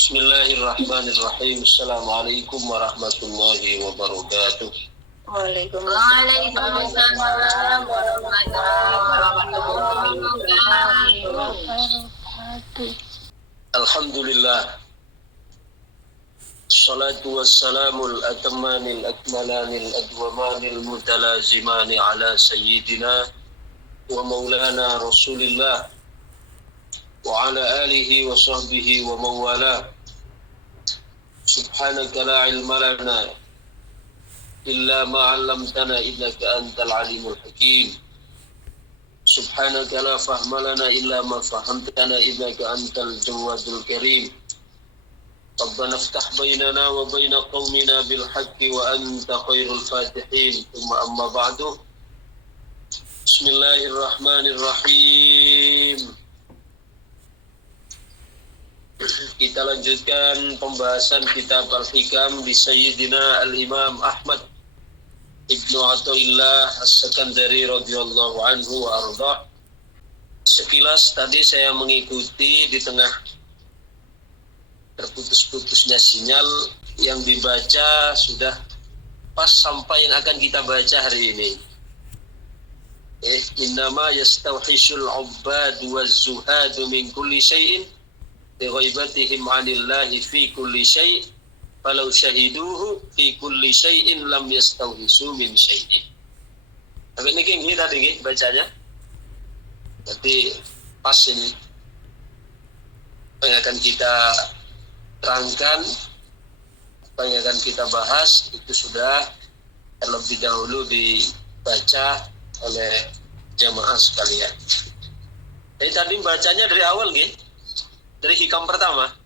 Bismillahirrahmanirrahim. Assalamualaikum warahmatullahi wabarakatuh. Waalaikumsalam warahmatullahi wabarakatuh. Alhamdulillah. Salatu wassalamul atammanil akmalanil adwamanil mutalazimani ala sayyidina wa maulana Rasulillah wa ala alihi wa sahbihi wa mawala. Subhanaka la ilma lana illa ma 'allamtana innaka antal alimul hakim. Subhanaka la fahma lana illa ma fahamtana innaka antal jawadul karim. Rabbana iftah bainana wa baina qaumina bil haqqi wa anta khairul fatihin. Thumma amma ba'du. Bismillahirrahmanirrahim. Kita lanjutkan pembahasan kitab Al-Hikam di Sayyidina Al-Imam Ahmad Ibnu Athaillah As-Sakandari radhiyallahu anhu wa arda. Sekilas tadi saya mengikuti di tengah terputus-putusnya sinyal yang dibaca sudah pas sampai yang akan kita baca hari ini. Innama yastawhishul 'ubbad waz-zuhadu min kulli syai'in bi ghaibatihim 'anillahi fi kulli syai' falau syahiduhu fi kulli syai'in lam yastawhisu min syai'in. Tapi ini tadi bacanya. Jadi pas ini yang akan kita terangkan, apa yang akan kita bahas itu sudah terlebih dahulu dibaca oleh jamaah sekalian. Jadi tadi bacanya dari awal dari hikam pertama.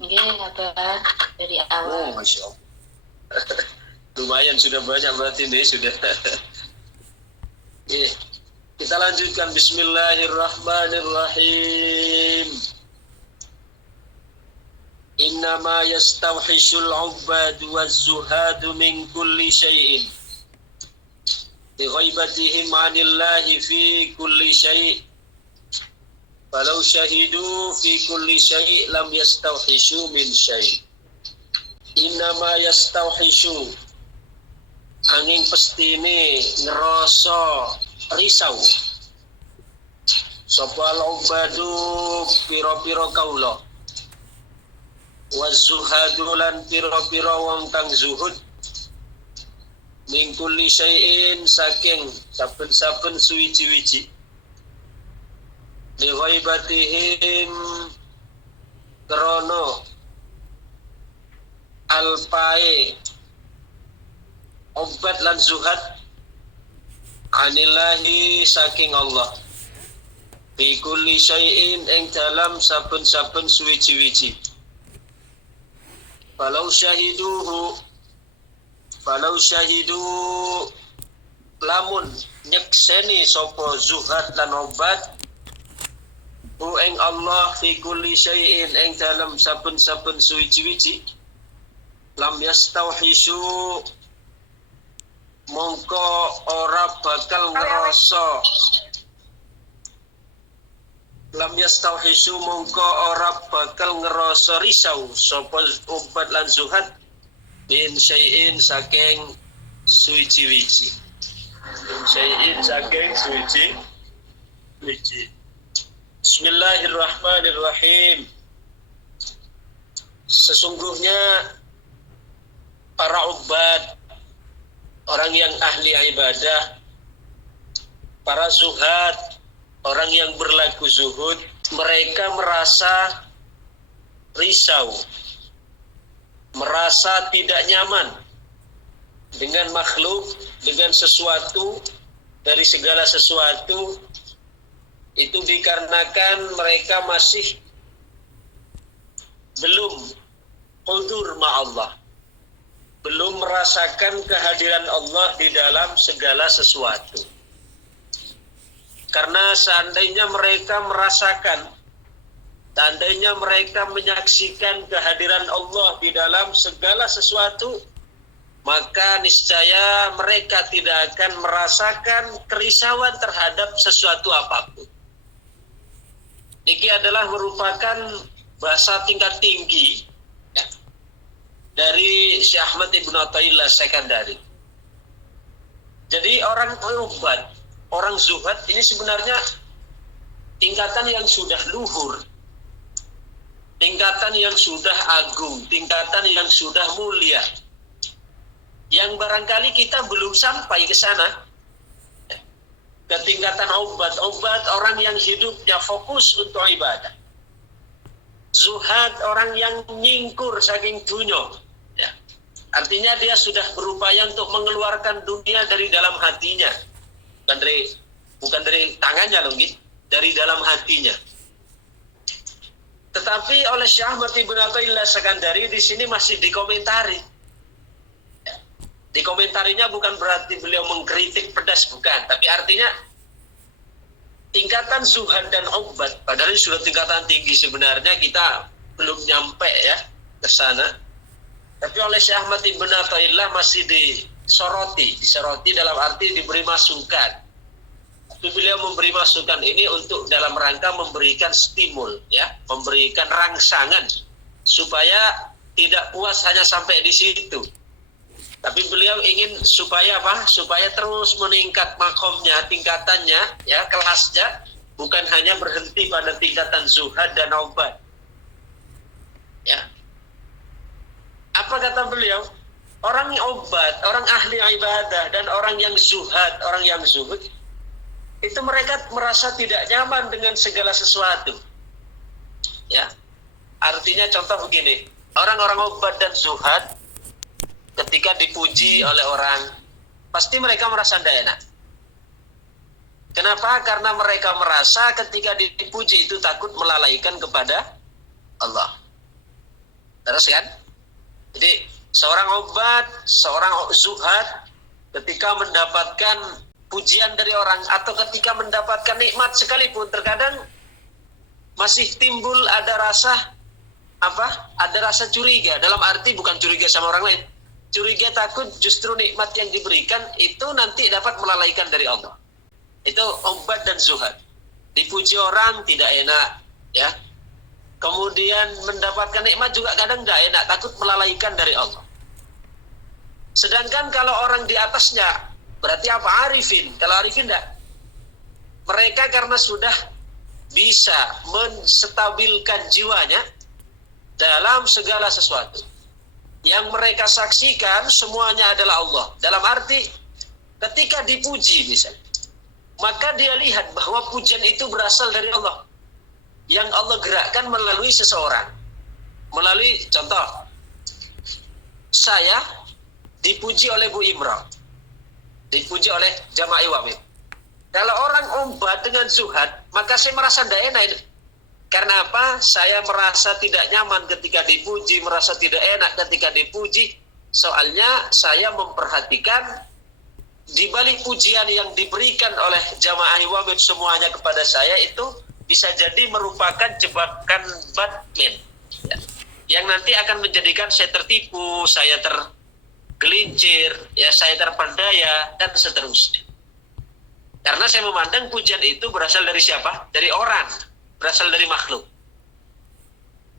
Abah, dari awal. Oh, Masya Allah. Lumayan sudah banyak berarti nih sudah. Kita lanjutkan. Bismillahirrahmanirrahim. Innama yastawhishul 'ubbad waz-zuhadu min kulli syai'in bi ghaibatihim 'anillahi fi kulli syai' falau syahidu fi kulli syai' lam yastawhishu min syai'. Innama yastawhishu angin pestine ngerasa risau sapa al-'ubbadu pira-pira kaula waz-zuhadu lan pira-pira wong kang zuhud min kulli syai'in saking saben-saben suwiji-wiji li ghaibatihim krana alpae obat lan zuhad anillahi saking Allah fi kulli syai'in ing dalam saben-saben suwiji-wiji. Falau syahidu lamun nyekseni sapa zuhad lan obat ing Allah fi kulli syai'in ing dalam saben-saben suwiji-wiji lam yastawhishu mongko ora bakal ngerasa risau sapa obat lan zuhad min syai'in saking suwiji-wiji. Bismillahirrahmanirrahim. Sesungguhnya para ubbad, orang yang ahli ibadah, para zuhad, orang yang berlaku zuhud, mereka merasa risau, merasa tidak nyaman dengan makhluk, dengan sesuatu, dari segala sesuatu. Itu dikarenakan mereka masih belum hudur ma'allah, belum merasakan kehadiran Allah di dalam segala sesuatu. Karena seandainya mereka merasakan, seandainya mereka menyaksikan kehadiran Allah di dalam segala sesuatu, maka niscaya mereka tidak akan merasakan kerisauan terhadap sesuatu apapun. Ini adalah merupakan bahasa tingkat tinggi ya, dari Syekh Ahmad Ibn Athaillah Sekandari. Jadi orang ubat, orang zuhad ini sebenarnya tingkatan yang sudah luhur, tingkatan yang sudah agung, tingkatan yang sudah mulia, yang barangkali kita belum sampai ke sana. Ke tingkatan ubat orang yang hidupnya fokus untuk ibadah. Zuhad orang yang nyingkur saking dunya. Ya. Artinya dia sudah berupaya untuk mengeluarkan dunia dari dalam hatinya. Bukan dari tangannya loh, gitu. Dari dalam hatinya. Tetapi oleh Syekh Ahmad Ibn Athaillah Sekandari di sini masih dikomentari. Ya. Dikomentarinya bukan berarti beliau mengkritik pedas, bukan. Tapi artinya tingkatan zuhad dan ubat, padahal sudah tingkatan tinggi sebenarnya, kita belum nyampe ya ke sana. Tapi oleh Syekh Ahmad Ibn Athaillah masih disoroti dalam arti diberi masukan. Tapi beliau memberi masukan ini untuk dalam rangka memberikan stimul, ya, memberikan rangsangan supaya tidak puas hanya sampai di situ. Tapi beliau ingin supaya apa? Supaya terus meningkat makomnya, tingkatannya, ya, kelasnya, bukan hanya berhenti pada tingkatan zuhad dan ubat. Ya. Apa kata beliau? Orang ubat, orang ahli ibadah dan orang yang zuhad, orang yang zuhud, itu mereka merasa tidak nyaman dengan segala sesuatu. Ya. Artinya contoh begini, orang-orang ubat dan zuhad ketika dipuji oleh orang, pasti mereka merasa tidak enak. Kenapa? Karena mereka merasa ketika dipuji itu takut melalaikan kepada Allah. Terus kan? Jadi seorang ubat, seorang zuhad ketika mendapatkan pujian dari orang atau ketika mendapatkan nikmat sekalipun, terkadang masih timbul ada rasa apa? Ada rasa curiga, dalam arti bukan curiga sama orang lain. Curiga takut justru nikmat yang diberikan itu nanti dapat melalaikan dari Allah. Itu ubat dan zuhad. Dipuji orang tidak enak, ya. Kemudian mendapatkan nikmat juga kadang tidak enak, takut melalaikan dari Allah. Sedangkan kalau orang di atasnya, berarti apa? Arifin. Kalau arifin tidak. Mereka karena sudah bisa menstabilkan jiwanya dalam segala sesuatu. Yang mereka saksikan semuanya adalah Allah. Dalam arti ketika dipuji misalnya, maka dia lihat bahwa pujian itu berasal dari Allah. Yang Allah gerakkan melalui seseorang. Melalui contoh, saya dipuji oleh Bu Imran, dipuji oleh Jamaah Iwamim. Kalau orang ubat dengan zuhad, maka saya merasa tidak enak ini. Karena apa? Saya merasa tidak nyaman ketika dipuji, merasa tidak enak ketika dipuji. Soalnya saya memperhatikan di balik pujian yang diberikan oleh Jamaah Iwamim semuanya kepada saya itu bisa jadi merupakan jebakan batmin, ya, yang nanti akan menjadikan saya tertipu, saya tergelincir, ya, saya terperdaya dan seterusnya. Karena saya memandang pujian itu berasal dari siapa? Dari orang, berasal dari makhluk.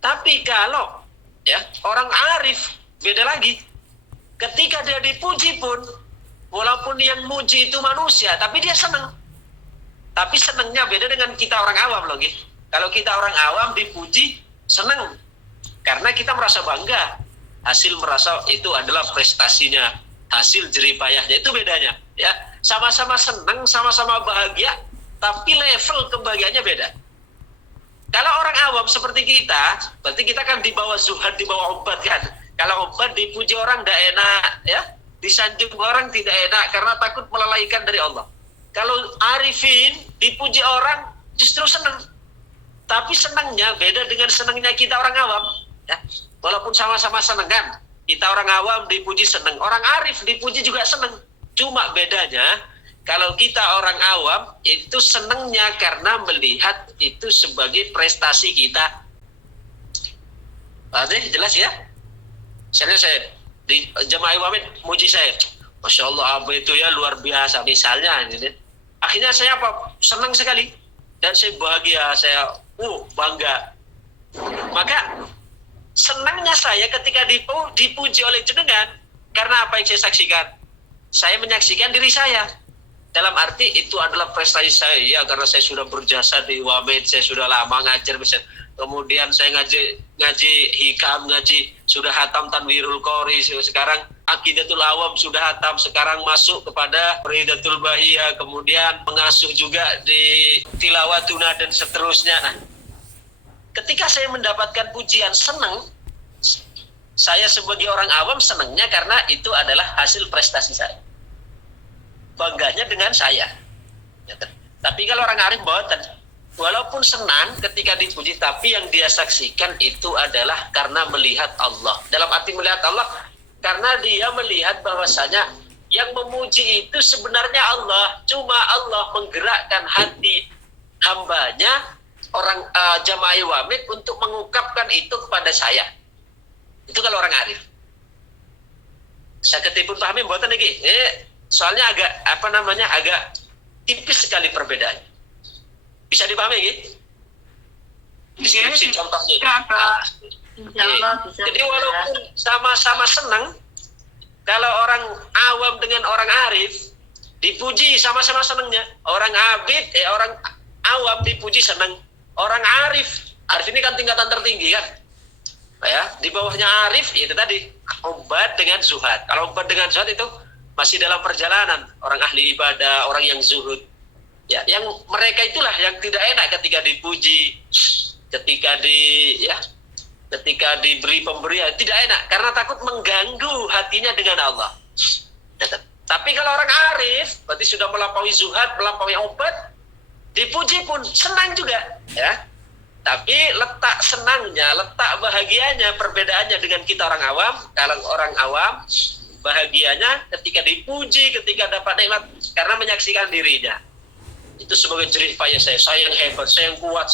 Tapi kalau ya orang arif beda lagi. Ketika dia dipuji pun, walaupun yang muji itu manusia, tapi dia senang. Tapi senangnya beda dengan kita orang awam loh, gitu. Kalau kita orang awam dipuji senang karena kita merasa bangga, hasil merasa itu adalah prestasinya, hasil jeripayahnya, itu bedanya, ya. Sama-sama senang, sama-sama bahagia, tapi level kebahagiaannya beda. Kalau orang awam seperti kita, berarti kita kan di bawah zuhad, di bawah ubat kan. Kalau ubat dipuji orang tidak enak, ya, disanjung orang tidak enak karena takut melalaikan dari Allah. Kalau arifin dipuji orang justru senang. Tapi senangnya beda dengan senangnya kita orang awam, ya. Walaupun sama-sama senang kan. Kita orang awam dipuji senang, orang arif dipuji juga senang. Cuma bedanya kalau kita orang awam itu senangnya karena melihat itu sebagai prestasi kita. Ada jelas ya? Misalnya saya di Jamaah Iwamim muji saya, Masya Allah Abah itu ya luar biasa misalnya, gitu. Akhirnya saya apa? Senang sekali dan saya bahagia, saya bangga. Maka senangnya saya ketika dipuji oleh jenengan, karena apa yang saya saksikan? Saya menyaksikan diri saya. Dalam arti itu adalah prestasi saya, ya, karena saya sudah berjasa di Wamed, saya sudah lama ngajar, kemudian saya ngaji hikam, ngaji sudah hatam Tanwirul Qori, sekarang Aqidatul Awam sudah hatam, sekarang masuk kepada Ridatul Bahiyah, kemudian mengasuh juga di Tilawatuna dan seterusnya. Nah, ketika saya mendapatkan pujian, senang. Saya sebagai orang awam senangnya karena itu adalah hasil prestasi saya. Bangganya dengan saya. Tapi kalau orang arif boten, walaupun senang ketika dipuji, tapi yang dia saksikan itu adalah karena melihat Allah. Dalam arti melihat Allah, karena dia melihat bahwasanya yang memuji itu sebenarnya Allah. Cuma Allah menggerakkan hati hambanya, orang jamaah Wamid, untuk mengungkapkan itu kepada saya. Itu kalau orang arif. Saya ketipun pahami mboten iki. Soalnya agak tipis sekali perbedaannya. Bisa dipahami gitu? Deskripsi contohnya. Bisa. Jadi walaupun sama-sama senang, kalau orang awam dengan orang arif dipuji sama-sama senangnya. Orang abid, orang awam dipuji senang. Orang arif ini kan tingkatan tertinggi kan? Ya, di bawahnya arif itu tadi ubad dengan zuhad. Kalau ubad dengan zuhad itu masih dalam perjalanan, orang ahli ibadah, orang yang zuhud. Ya, yang mereka itulah yang tidak enak ketika dipuji, ketika diberi pemberian, tidak enak karena takut mengganggu hatinya dengan Allah. Tapi kalau orang arif, berarti sudah melampaui zuhad, melampaui obat, dipuji pun senang juga, ya. Tapi letak senangnya, letak bahagianya, perbedaannya dengan kita orang awam. Kalau orang awam, bahagianya ketika dipuji, ketika dapat nikmat, karena menyaksikan dirinya. Itu sebagai jerih payah saya yang hebat, saya yang kuat,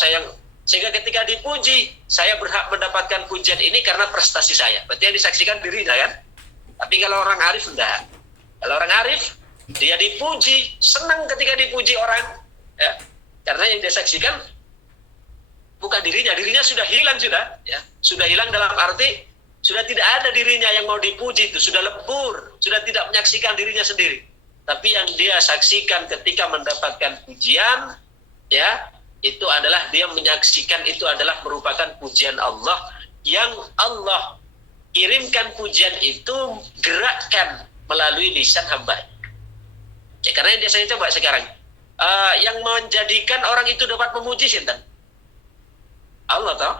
sehingga ketika dipuji, saya berhak mendapatkan pujian ini karena prestasi saya. Berarti yang disaksikan dirinya kan? Tapi kalau orang arif enggak. Kalau orang arif, dia dipuji, senang ketika dipuji orang, ya. Karena yang dia saksikan bukan dirinya sudah hilang ya. Sudah hilang dalam arti sudah tidak ada dirinya yang mau dipuji, itu sudah lebur, sudah tidak menyaksikan dirinya sendiri. Tapi yang dia saksikan ketika mendapatkan pujian, ya, itu adalah dia menyaksikan itu adalah merupakan pujian Allah, yang Allah kirimkan pujian itu gerakkan melalui lisan hamba. Ya, karena yang saya coba sekarang, yang menjadikan orang itu dapat memuji sinten? Allah tahu.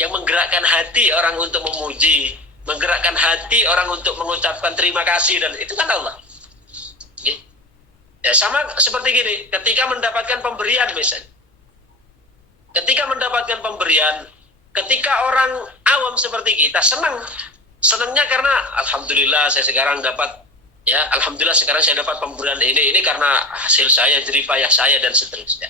Yang menggerakkan hati orang untuk memuji, menggerakkan hati orang untuk mengucapkan terima kasih, dan itu kan Allah. Ya, sama seperti gini, ketika mendapatkan pemberian misalnya. Ketika mendapatkan pemberian, ketika orang awam seperti kita senangnya karena alhamdulillah saya sekarang dapat, ya, alhamdulillah sekarang saya dapat pemberian ini karena hasil saya, jerih payah saya dan seterusnya.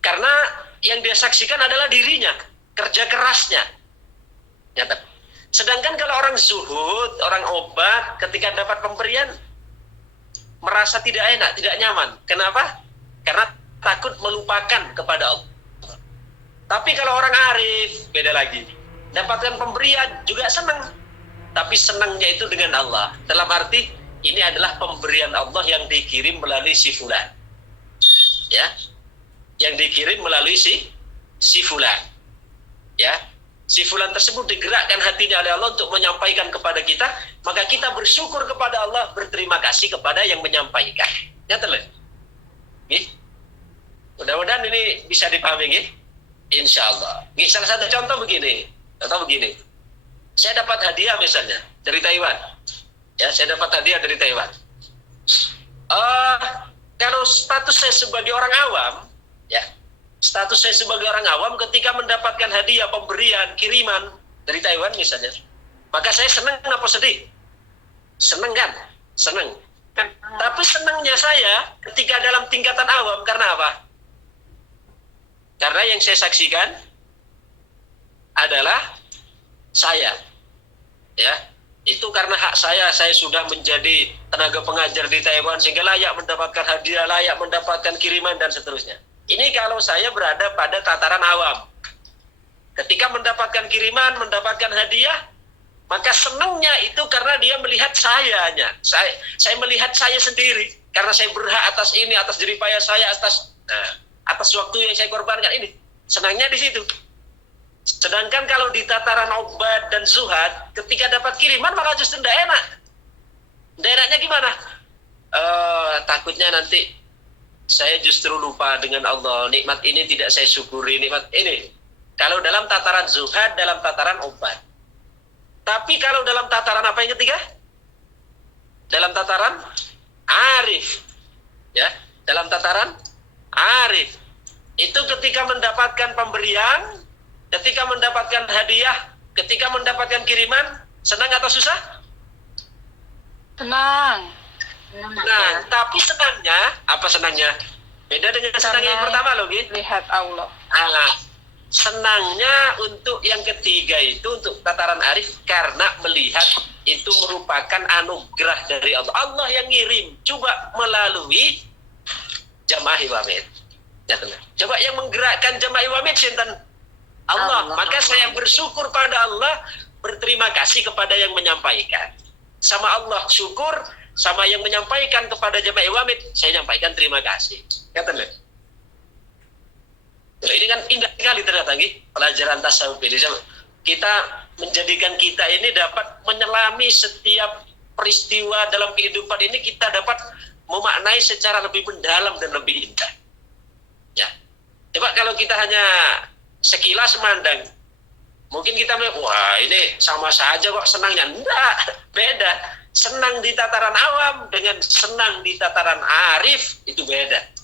Karena yang dia saksikan adalah dirinya, kerja kerasnya. Nyata. Sedangkan kalau orang zuhud, orang obat, ketika dapat pemberian, merasa tidak enak, tidak nyaman. Kenapa? Karena takut melupakan kepada Allah. Tapi kalau orang arif, beda lagi. Dapatkan pemberian, juga senang. Tapi senangnya itu dengan Allah. Dalam arti, ini adalah pemberian Allah yang dikirim melalui si fulan. Ya, yang dikirim melalui si fulan, ya, si fulan tersebut digerakkan hatinya oleh Allah untuk menyampaikan kepada kita, maka kita bersyukur kepada Allah, berterima kasih kepada yang menyampaikan. Nyata loh. Mudah-mudahan ini bisa dipahami, insya Allah. Salah satu contoh begini, saya dapat hadiah misalnya dari Taiwan, ya, saya dapat hadiah dari Taiwan. Kalau status saya sebagai orang awam, ya, status saya sebagai orang awam ketika mendapatkan hadiah, pemberian, kiriman dari Taiwan misalnya, maka saya senang apa sedih? Senang kan? Senang. Tapi senangnya saya ketika dalam tingkatan awam, karena apa? Karena yang saya saksikan adalah saya, ya, itu karena hak saya sudah menjadi tenaga pengajar di Taiwan sehingga layak mendapatkan hadiah, layak mendapatkan kiriman dan seterusnya. Ini kalau saya berada pada tataran awam. Ketika mendapatkan kiriman, mendapatkan hadiah, maka senangnya itu karena dia melihat sayanya. Saya melihat saya sendiri. Karena saya berhak atas ini, atas jeripaya saya, atas waktu yang saya korbankan ini. Senangnya di situ. Sedangkan kalau di tataran obat dan zuhad, ketika dapat kiriman malah justru tidak enak. Tidak enaknya gimana? Takutnya nanti saya justru lupa dengan Allah. Nikmat ini tidak saya syukuri. Nikmat ini. Kalau dalam tataran zuhad, dalam tataran obat. Tapi kalau dalam tataran apa yang ketiga? Dalam tataran arif. Ya, dalam tataran arif. Itu ketika mendapatkan pemberian, ketika mendapatkan hadiah, ketika mendapatkan kiriman, senang atau susah? Tenang. Nah, tapi senangnya, apa senangnya? Beda dengan senang yang pertama loh, Gi. Lihat Allah. Senangnya untuk yang ketiga itu, untuk tataran arif, karena melihat itu merupakan anugerah dari Allah. Allah yang ngirim, coba melalui jamaah iwamid. Ya, coba yang menggerakkan jamaah iwamid, sinten? Allah. Maka saya bersyukur pada Allah, berterima kasih kepada yang menyampaikan. Sama Allah syukur, sama yang menyampaikan kepada jamaah iwamid, saya nyampaikan terima kasih. Kata Anda. Nah, ini kan indah sekali ternyata, pelajaran tasawuf ini. Kita menjadikan kita ini dapat menyelami setiap peristiwa dalam kehidupan ini, kita dapat memaknai secara lebih mendalam dan lebih indah. Ya. Coba kalau kita hanya sekilas memandang, mungkin kita wah ini sama saja kok senangnya. Enggak, beda. Senang di tataran awam dengan senang di tataran arif itu beda.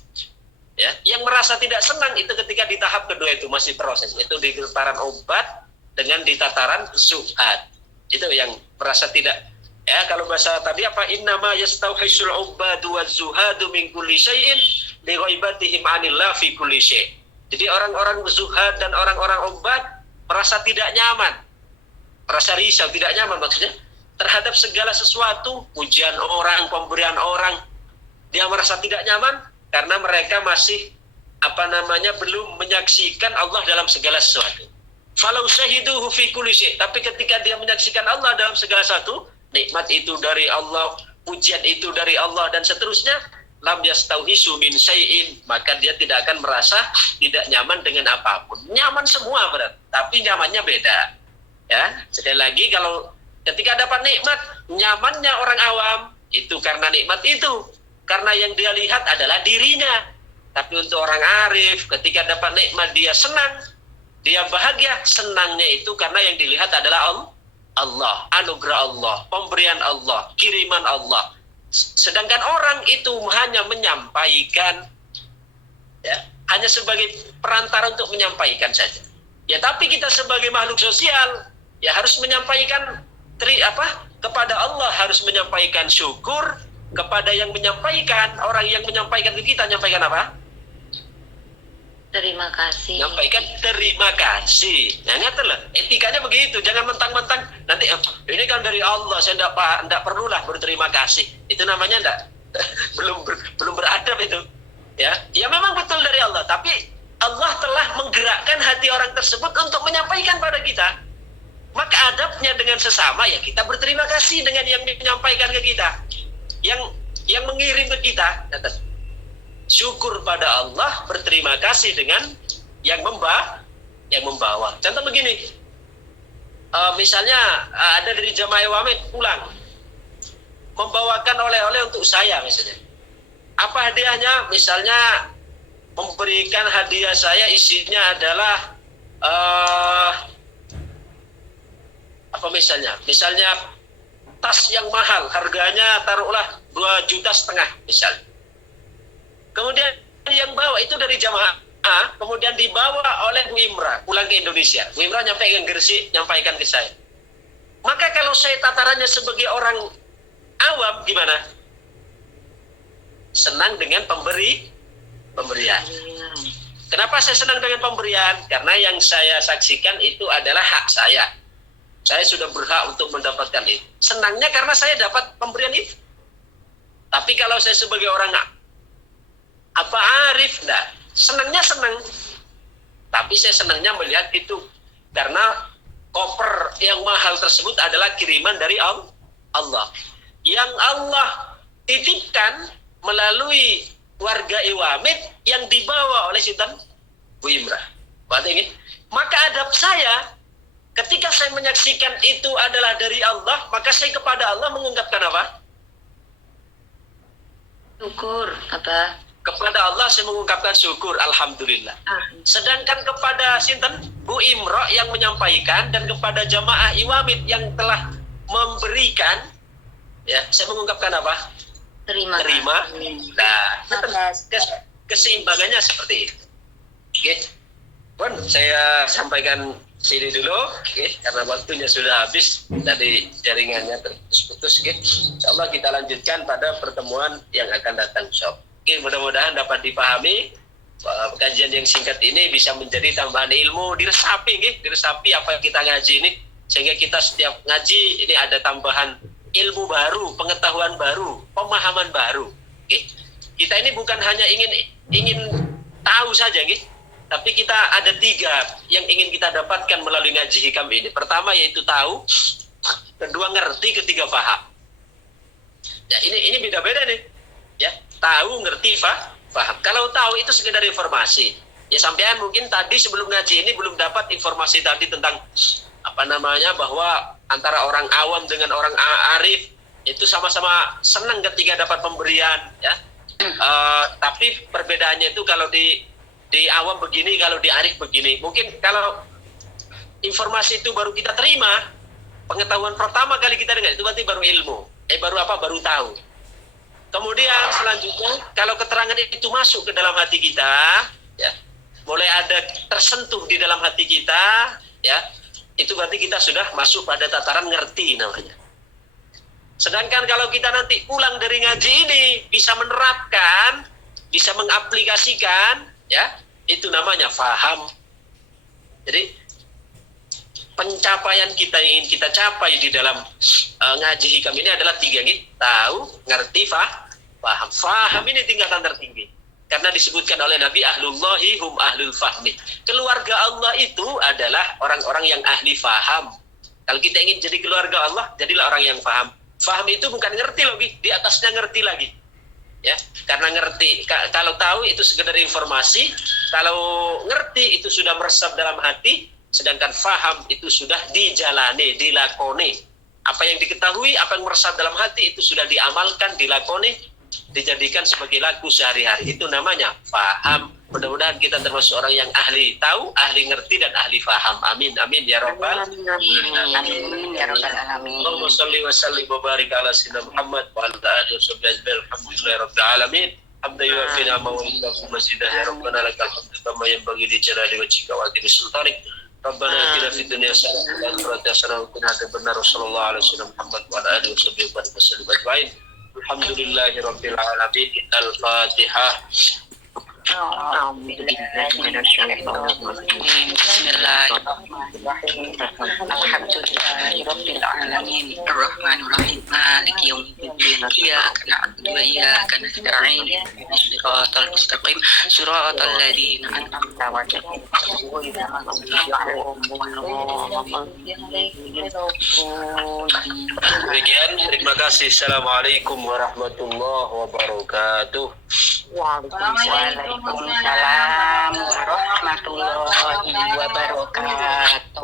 Ya, yang merasa tidak senang itu ketika di tahap kedua itu masih proses. Itu di tataran obat dengan di tataran zuhad. Itu yang merasa tidak. Ya, kalau bahasa tadi apa? Innama yastauhisul ubadu wa zuhadu min kulli syai'in li ghaibatihim 'anillah fi kulli syai'. Jadi orang-orang zuhad dan orang-orang obat merasa tidak nyaman. Merasa risau, tidak nyaman maksudnya terhadap segala sesuatu, pujian orang, pemberian orang. Dia merasa tidak nyaman karena mereka masih belum menyaksikan Allah dalam segala sesuatu. Falau syahiduhu fi kulli syai'. Tapi ketika dia menyaksikan Allah dalam segala sesuatu, nikmat itu dari Allah, pujian itu dari Allah dan seterusnya, lam yastauhisu min syai'in, maka dia tidak akan merasa tidak nyaman dengan apapun. Nyaman semua berarti, tapi nyamannya beda. Ya, sekali lagi kalau ketika dapat nikmat, nyamannya orang awam itu karena nikmat itu, karena yang dia lihat adalah dirinya. Tapi untuk orang arif, ketika dapat nikmat dia senang, dia bahagia. Senangnya itu karena yang dilihat adalah Allah, anugerah Allah, pemberian Allah, kiriman Allah. Sedangkan orang itu hanya menyampaikan, ya, hanya sebagai perantara untuk menyampaikan saja. Ya, tapi kita sebagai makhluk sosial, ya harus menyampaikan kepada Allah, harus menyampaikan syukur kepada yang menyampaikan. Orang yang menyampaikan ke kita nyampaikan apa? Terima kasih. Nyampaikan terima kasih. Nah, ngertilah, etikanya begitu. Jangan mentang-mentang nanti ini kan dari Allah, saya tidak perlulah berterima kasih. Itu namanya belum beradab itu. Ya memang betul dari Allah, tapi Allah telah menggerakkan hati orang tersebut untuk menyampaikan pada kita. Maka adabnya dengan sesama, ya kita berterima kasih dengan yang menyampaikan ke kita, yang mengirim ke kita. Syukur pada Allah, berterima kasih dengan yang membawa. Contoh begini, misalnya ada dari jamaah iwamid pulang, membawakan oleh-oleh untuk saya misalnya. Apa hadiahnya? Misalnya memberikan hadiah saya isinya adalah misalnya tas yang mahal, harganya taruhlah 2,5 juta misalnya. Kemudian yang bawa itu dari jamaah A, kemudian dibawa oleh Bu Imra pulang ke Indonesia. Bu Imra nyampaikan ke Gresik, nyampaikan ke saya. Maka kalau saya tatarannya sebagai orang awam gimana? Senang dengan pemberian. Kenapa saya senang dengan pemberian? Karena yang saya saksikan itu adalah hak saya. Saya sudah berhak untuk mendapatkan itu. Senangnya karena saya dapat pemberian itu. Tapi kalau saya sebagai orang arif, enggak. senangnya senang. Tapi saya senangnya melihat itu karena koper yang mahal tersebut adalah kiriman dari Allah. Yang Allah titipkan melalui warga Iwamit yang dibawa oleh Sultan Bu Imrah. Ini. Maka adab saya ketika saya menyaksikan itu adalah dari Allah, maka saya kepada Allah mengungkapkan apa? Syukur apa? Kepada Allah saya mengungkapkan syukur, alhamdulillah. Sedangkan kepada sinten Bu Imrah yang menyampaikan dan kepada jamaah Iwamit yang telah memberikan, ya saya mengungkapkan apa? Terima. Nah, keseimbangannya seperti itu. Oke. Pun saya sampaikan sini dulu, karena waktunya sudah habis, tadi jaringannya terputus-putus. Insyaallah kita lanjutkan pada pertemuan yang akan datang. Oke, mudah-mudahan dapat dipahami. Kajian yang singkat ini bisa menjadi tambahan ilmu, diresapi apa yang kita ngaji ini, sehingga kita setiap ngaji ini ada tambahan ilmu baru, pengetahuan baru, pemahaman baru. Kita ini bukan hanya ingin tahu saja, tapi kita ada 3 yang ingin kita dapatkan melalui ngaji hikam ini. Pertama yaitu tahu, kedua ngerti, ketiga paham. Ya ini beda-beda nih. Ya, tahu, ngerti, paham. Kalau tahu itu sekedar informasi. Ya sampean mungkin tadi sebelum ngaji ini belum dapat informasi tadi tentang bahwa antara orang awam dengan orang arif itu sama-sama senang ketika dapat pemberian, ya. Tapi perbedaannya itu kalau di awam begini, kalau di arif begini. Mungkin kalau informasi itu baru kita terima, pengetahuan pertama kali kita dengar itu berarti baru ilmu. Baru tahu. Kemudian selanjutnya kalau keterangan itu masuk ke dalam hati kita, ya, mulai ada tersentuh di dalam hati kita, ya, itu berarti kita sudah masuk pada tataran ngerti namanya. Sedangkan kalau kita nanti pulang dari ngaji ini bisa menerapkan, bisa mengaplikasikan, ya, itu namanya faham. Jadi pencapaian kita yang ingin kita capai di dalam ngaji hikam ini adalah 3 tahu, ngerti, paham. Faham ini tingkatan tertinggi. Karena disebutkan oleh Nabi ahlullahi hum ahlul fahmi. Keluarga Allah itu adalah orang-orang yang ahli faham. Kalau kita ingin jadi keluarga Allah, jadilah orang yang faham. Faham itu bukan ngerti lagi, di atasnya ngerti lagi. Ya, karena ngerti, kalau tahu itu sekedar informasi, kalau ngerti itu sudah meresap dalam hati, sedangkan faham itu sudah dijalani, dilakoni. Apa yang diketahui, apa yang meresap dalam hati itu sudah diamalkan, dilakoni, dijadikan sebagai laku sehari-hari. Itu namanya faham. Mudah-mudahan kita termasuk orang yang ahli tahu, ahli ngerti, dan ahli faham. Amin, amin ya rabbal alamin. Allahumma shalli wa sallim wa barik ala sayyidina Muhammad wa ala alihi washabbihi alhamdulillahi rabbil alamin. Hamdan yuwaffi ni'amahu wa yukafi mazidah ya rabbana lakal hamdu kama yanbaghi li jalali wajhika wa azimi sultanik. Rabbana atina fid dunya hasanah wa fil akhirati hasanah wa qina adzabannar. Sallallahu alaihi wasallam Muhammad wa ala alihi washabbihi wa sallam ajma'in. Alhamdulillahi rabbil alamin. Al-Fatihah. Bismillahirrahmanirrahim. Alhamdulillahi rabbil alamin. Arrahmanirrahim. Maliki yaumiddin. Iyyaka na'budu wa iyyaka nasta'in. Ihdinas siratal mustaqim. Siratal ladzina an'amta 'alaihim ghairil maghdubi 'alaihim waladdallin. Demikian, terima kasih. Assalamualaikum warahmatullahi wabarakatuh. Waalaikumsalam warahmatullahi wabarakatuh.